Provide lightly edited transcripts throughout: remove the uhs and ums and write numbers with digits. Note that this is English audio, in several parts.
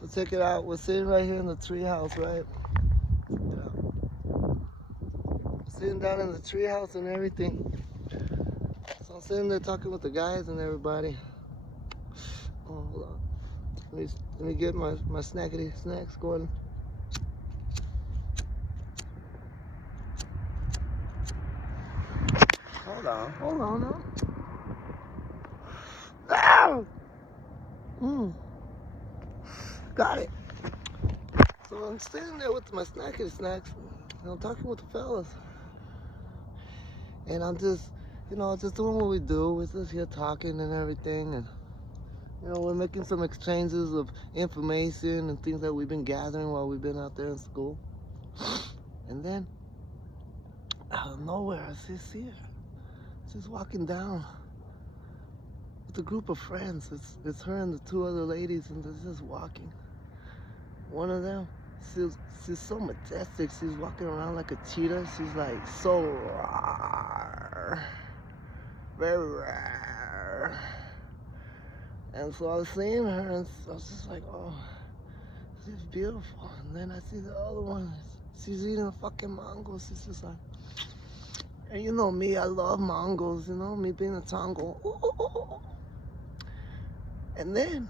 So check it out. We're sitting right here in the treehouse, right? Yeah. Sitting down in the treehouse and everything. So I'm sitting there talking with the guys and everybody. Oh, hold on. Let me get my snackety snacks going. Hold on now. Ow! Got it. So I'm sitting there with my snackety snacks and I'm talking with the fellas. And I'm just, just doing what we do. We're just here talking and everything. And, we're making some exchanges of information and things that we've been gathering while we've been out there in school. And then, out of nowhere, I see Sia. She's walking down with a group of friends. It's her and the two other ladies, and they're just walking. One of them, she's so majestic. She's walking around like a cheetah. She's like so rare, very rare. And so I was seeing her, and I was just like, oh, she's beautiful. And then I see the other one. She's eating a fucking mango. She's just like, and you know me, I love mangoes. Me being a Tongo. And then,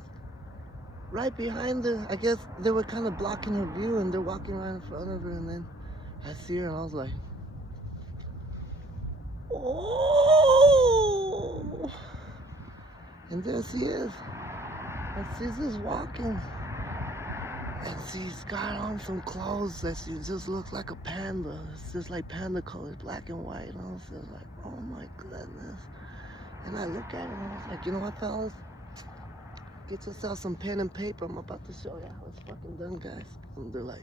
right behind her, I guess they were kind of blocking her view, and they're walking right in front of her. And then I see her, and I was like, oh. And there she is. And she's just walking. And she's got on some clothes that she just looks like a panda. It's just like panda colors, black and white. And I was just like, oh my goodness. And I look at her and I was like, you know what, fellas? Get yourself some pen and paper. I'm about to show you how it's fucking done, guys. And they're like,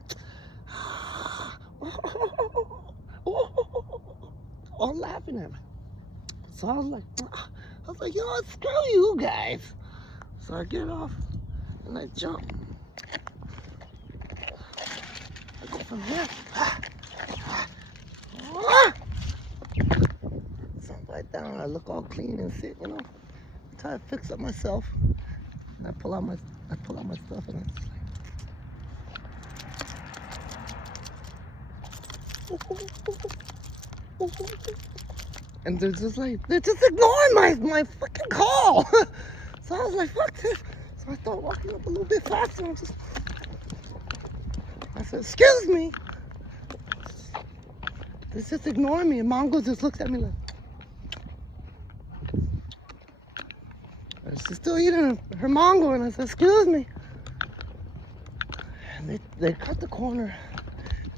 all laughing at me. So I was like, you know what, screw you guys. So I get off and I jump. I go from here. Jump right down. I look all clean and shit, Try to fix up myself. And I pull out my stuff and I'm just like, and they're just ignoring my fucking call. So I was like, fuck this. So I start walking up a little bit faster. I said, excuse me. They're just ignoring me. And Mongo just looks at me like, and she's still eating her mango. And I said, excuse me. And they cut the corner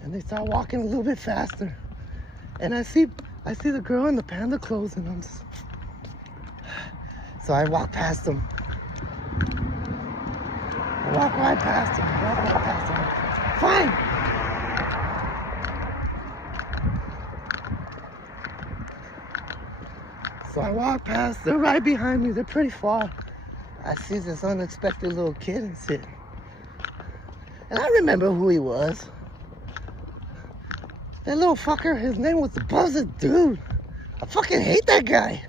and they start walking a little bit faster. And I see the girl in the panda clothes, and I'm just... So I walk past them. I walk right past them. Fine. So I walk past. They're right behind me. They're pretty far. I see this unexpected little kid and shit. And I remember who he was. That little fucker, his name was the Buzzard Dude. I fucking hate that guy.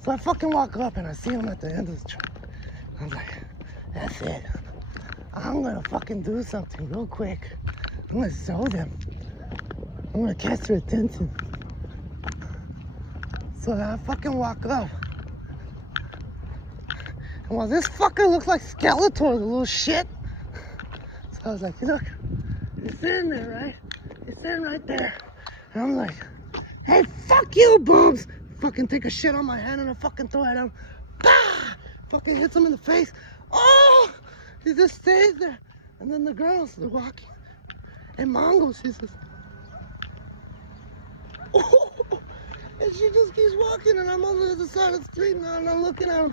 So I fucking walk up and I see him at the end of the truck. I'm like, that's it. I'm gonna fucking do something real quick. I'm gonna show them. I'm gonna catch their attention. So I fucking walk up. And while this fucker looks like Skeletor, the little shit. So I was like, look, he's sitting there, right? He's sitting right there. And I'm like, hey, fuck you, Bubs. Fucking take a shit on my hand and I fucking throw it at him. Bah! Fucking hits him in the face. Oh! He just stays there. And then the girls, they're walking. And Mongo, she says, oh! And she just keeps walking and I'm on the other side of the street now and I'm looking at them.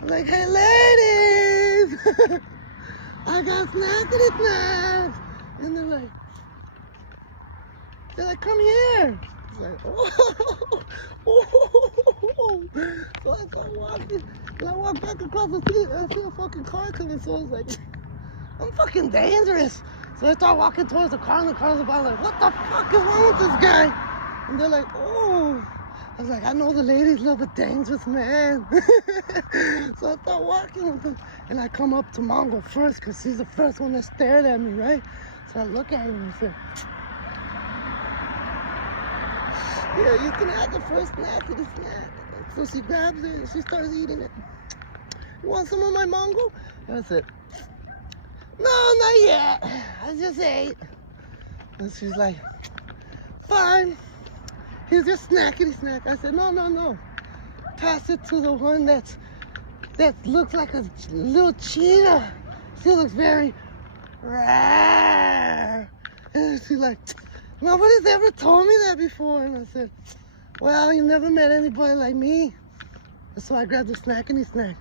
I'm like, hey, ladies! I got snackety snacks! And they're like, come here! It's like, oh! So I start walking, and I walk back across the street, and I see a fucking car coming, so I was like, I'm fucking dangerous. So I start walking towards the car, and the car's about like, what the fuck is wrong with this guy? And they're like, oh. I was like, I know the ladies love a dangerous man. So I start walking with him. And I come up to Mongo first because he's the first one that stared at me, right? So I look at him and I said, yeah, you can have the first snack of the snack. So she grabs it and she starts eating it. You want some of my Mongo? And I said, no, not yet. I just ate. And she's like, fine. Here's your snackety snack. I said, no. Pass it to the one that looks like a little cheetah. She looks very rare. And she's like, nobody's ever told me that before. And I said, well, you never met anybody like me. And so I grabbed the snackety snack.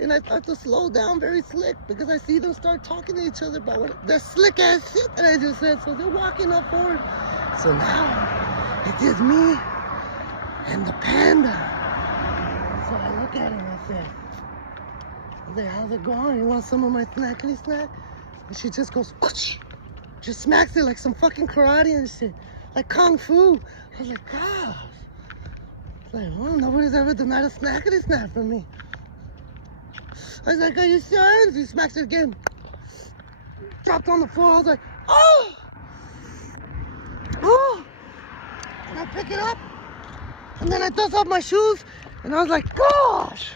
And I start to slow down very slick because I see them start talking to each other about what the slick ass shit that I just said. So they're walking up forward. So now it is me and the panda. So I look at him and I say, how's it going? You want some of my snackety snack? And she just goes, whoosh, just smacks it like some fucking karate and shit, like kung fu. I was like, gosh. It's like, well, nobody's ever denied a snackety snack from me. I was like, are you sure? And he smacks it again. Dropped on the floor. I was like, oh! And I pick it up. And then I dust off my shoes. And I was like, gosh!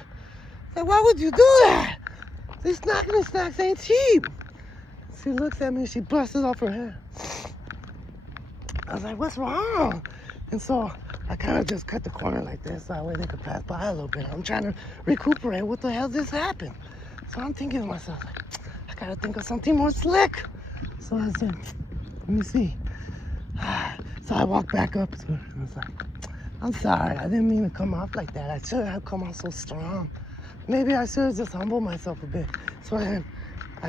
Like, why would you do that? These snackety snacks ain't cheap. She looks at me and she brushes off her hair. I was like, what's wrong? And so I kind of just cut the corner like this so that way they could pass by a little bit. I'm trying to recuperate. What the hell just happened? So I'm thinking to myself, like, I gotta think of something more slick. So I said, let me see. So I walked back up to her and I was like, I'm sorry, I didn't mean to come off like that. I should have come off so strong. Maybe I should have just humbled myself a bit. So I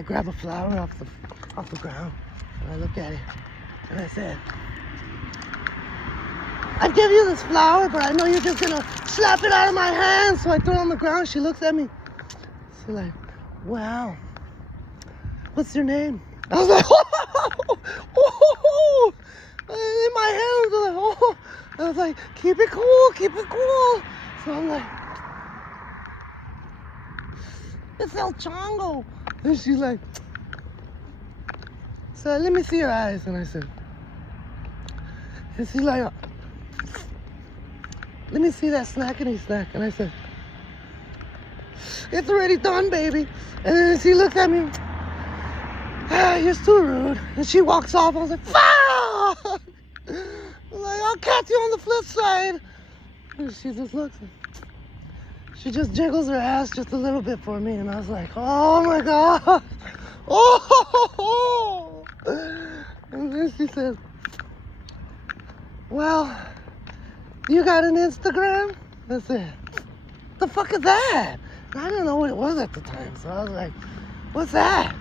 grab a flower off the ground and I look at it and I said, I'd give you this flower, but I know you're just gonna slap it out of my hand. So I throw it on the ground. She looks at me. She's like, wow, what's your name? I was like, oh, in my hands. I was like, oh. I was like, keep it cool. So I'm like, it's El Chongo. And she's like, so let me see your eyes. And I said, and she's like, let me see that snackety snack. And I said, it's already done, baby. And then she looks at me, you're too rude. And she walks off. I was like, fuck! I'm like, I'll catch you on the flip side. And she just looks. She just jiggles her ass just a little bit for me. And I was like, oh my God. Oh! And then she said, well, you got an Instagram? I said, the fuck is that? And I didn't know what it was at the time. So I was like, what's that?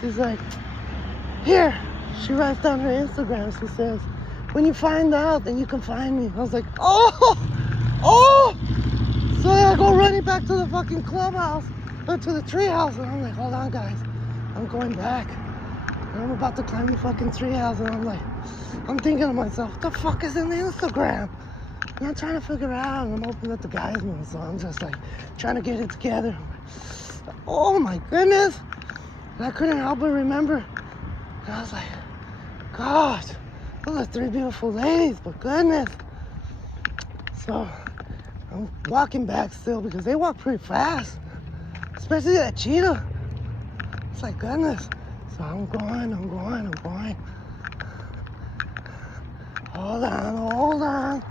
She's like, here. She writes down her Instagram. She says, when you find out, then you can find me. I was like, oh! So then I go running back to the fucking clubhouse, or to the treehouse, and I'm like, hold on, guys. I'm going back. And I'm about to climb the fucking treehouse, and I'm thinking to myself, what the fuck is in the Instagram? And I'm trying to figure it out, and I'm hoping that the guys know, so I'm just like, trying to get it together. Oh my goodness. And I couldn't help but remember. And I was like, gosh, those are three beautiful ladies, but goodness. So I'm walking back still because they walk pretty fast, especially that cheetah. It's like, goodness. So I'm going. Hold on.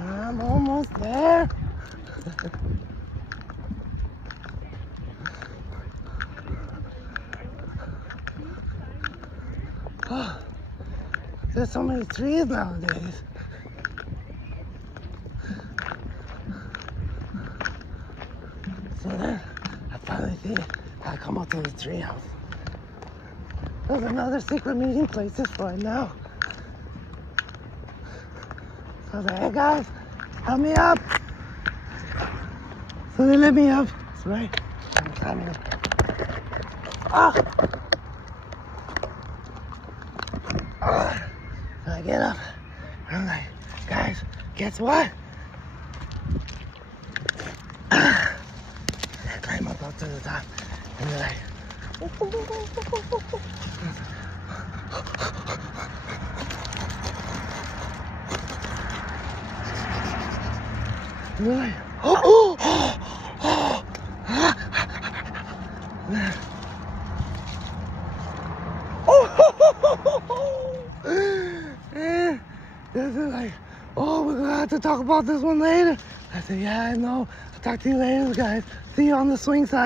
I'm almost there. Oh, there's so many trees nowadays. So then I finally did. I come up to the treehouse. There's another secret meeting place just for right now. So I was like, hey guys, help me up. So they let me up. right? And time to... Ah! So I get up. I'm like, guys, guess what? I climb up to the top. And they're like... And they're like... And they're like, oh, we're gonna have to talk about this one later. I said, yeah, I know. I'll talk to you later, guys. See you on the swing side.